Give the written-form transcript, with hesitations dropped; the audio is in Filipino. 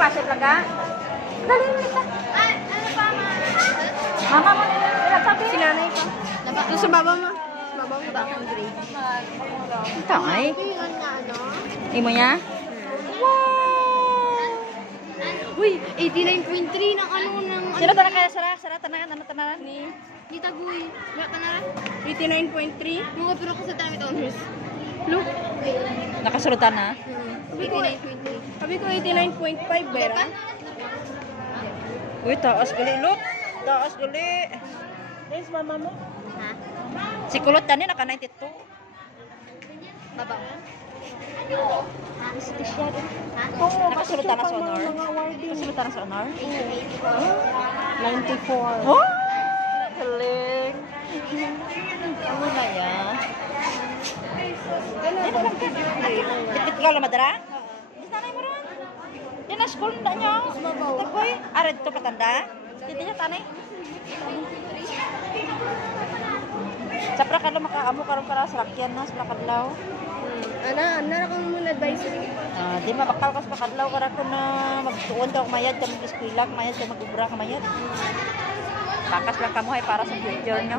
pasit lang ka? Dali mo nito. Ano pa, ma? Mama mo nila sabi. Si nanay pa. Doon sa baba mo. Sa baba mo ba ang grade? Ito ay. Ito yung ano? Imo niya? Uy, 89.3 ng ano ng... Sino tanang kaya sara? Sara tanagan, ano tanagan? Ni Taguy. Wala na? 89.3? Mga pero ko sa dami to. Look. Nakasulutan na. 89.3. Sabi ko 89.5 bera. Uy, taas gali, look. Taas gali. Yes, mama mo. Ha? Si Kulot tani naka 92. Baba. Nakasulutan na sa honor. Nakasulutan na sa honor. 94. Oh! Galing. Ano na yan? Dikit ka lang madara? Di nanay mo rin. Yan na school na nyo. Tagoy. Arid to patanda. Hindi niya tanay. Sa prakadlaw makaamo karon para sa lakyan na sa prakadlaw. Ana ko muna advice. Di mabakal ka sa pakadlaw kara ko na magtuon ka kumayad ka mag-eskwela, kumayad ka mag-ubra, kumayad. Takas lang ka mo ay para sa future nyo.